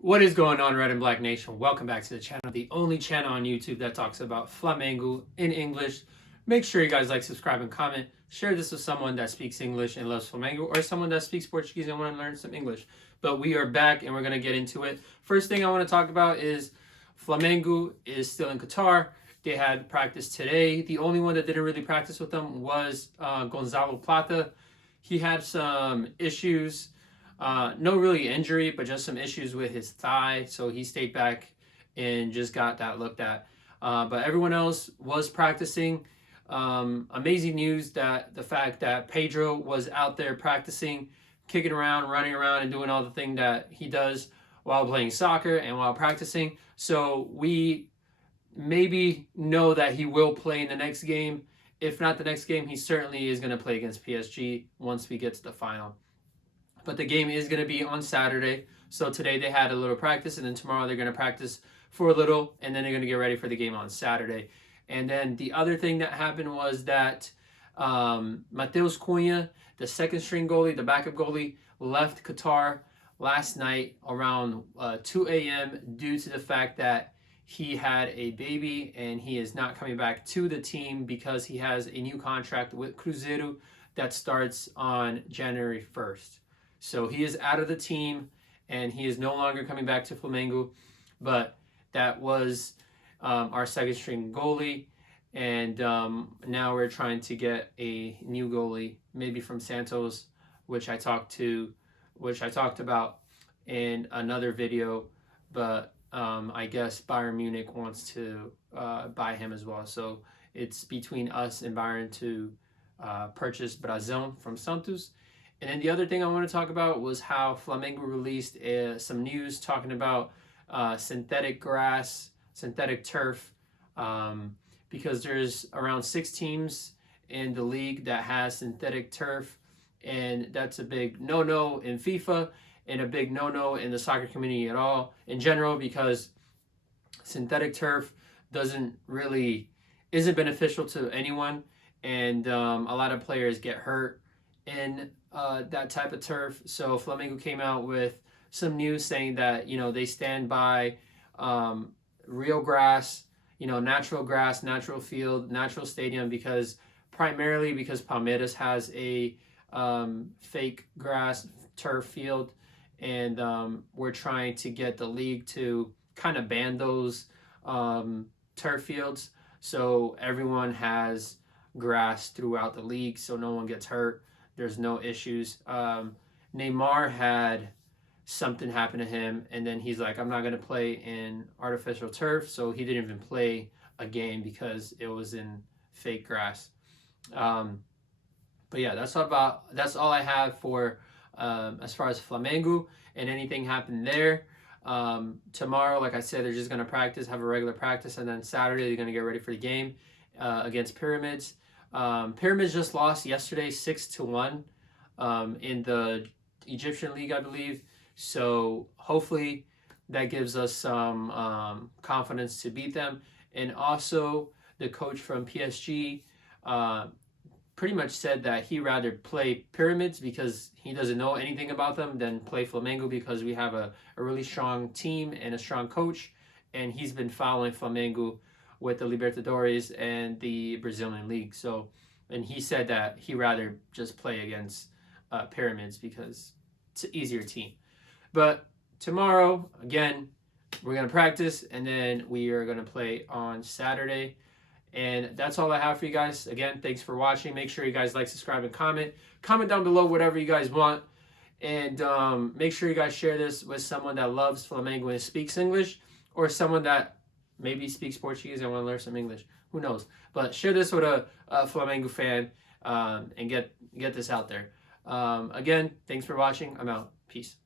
What is going on, Red and Black Nation? Welcome back to the channel, the only channel on YouTube that talks about Flamengo in English. Make sure you guys like, subscribe, and comment. Share this with someone that speaks English and loves Flamengo, or someone that speaks Portuguese and want to learn some English. But we are back and we're going to get into it. First thing I want to talk about is Flamengo is still in Qatar. They had practice today. The only one that didn't really practice with them was Gonzalo Plata. He had some issues. No really injury, but just some issues with his thigh. So he stayed back and just got that looked at. But everyone else was practicing. Amazing news that the fact that Pedro was out there practicing, kicking around, running around, and doing all the thing that he does while playing soccer and while practicing. So we maybe know that he will play in the next game. If not the next game, he certainly is going to play against PSG once we get to the final. But the game is going to be on Saturday. So today they had a little practice, and then tomorrow they're going to practice for a little, and then they're going to get ready for the game on Saturday. And then the other thing that happened was that Matheus Cunha, the second string goalie, the backup goalie, left Qatar last night around 2 a.m. due to the fact that he had a baby and he is not coming back to the team because he has a new contract with Cruzeiro that starts on January 1st. So he is out of the team and he is no longer coming back to Flamengo. But that was our second string goalie. And now we're trying to get a new goalie, maybe from Santos, which I talked about in another video. But I guess Bayern Munich wants to buy him as well. So it's between us and Bayern to purchase Brazão from Santos. And then the other thing I want to talk about was how Flamengo released some news talking about synthetic grass, synthetic turf, because there's around 6 teams in the league that has synthetic turf, and that's a big no-no in FIFA and a big no-no in the soccer community at all in general, because synthetic turf isn't beneficial to anyone, and a lot of players get hurt in that type of turf. So Flamengo came out with some news saying that they stand by real grass, natural field, natural stadium, primarily because Palmeiras has a fake grass turf field, and we're trying to get the league to kind of ban those turf fields so everyone has grass throughout the league so no one gets hurt. There's no issues. Neymar had something happen to him, and then he's like, I'm not going to play in artificial turf. So he didn't even play a game because it was in fake grass. But yeah, that's all I have for as far as Flamengo and anything happened there. Tomorrow, like I said, they're just going to practice, have a regular practice, and then Saturday they're going to get ready for the game against Pyramids. Pyramids just lost yesterday 6-1 in the Egyptian league, I believe. So hopefully that gives us some confidence to beat them. And also the coach from PSG pretty much said that he'd rather play Pyramids because he doesn't know anything about them than play Flamengo, because we have a really strong team and a strong coach, and he's been following Flamengo with the Libertadores and the Brazilian League. So, and he said that he'd rather just play against Pyramids because it's an easier team. But tomorrow, again, we're going to practice, and then we are going to play on Saturday. And that's all I have for you guys. Again, thanks for watching. Make sure you guys like, subscribe, and comment. Comment down below whatever you guys want. And make sure you guys share this with someone that loves Flamengo and speaks English, or someone that maybe speaks Portuguese and want to learn some English. Who knows? But share this with a Flamengo fan and get this out there. Again, thanks for watching. I'm out. Peace.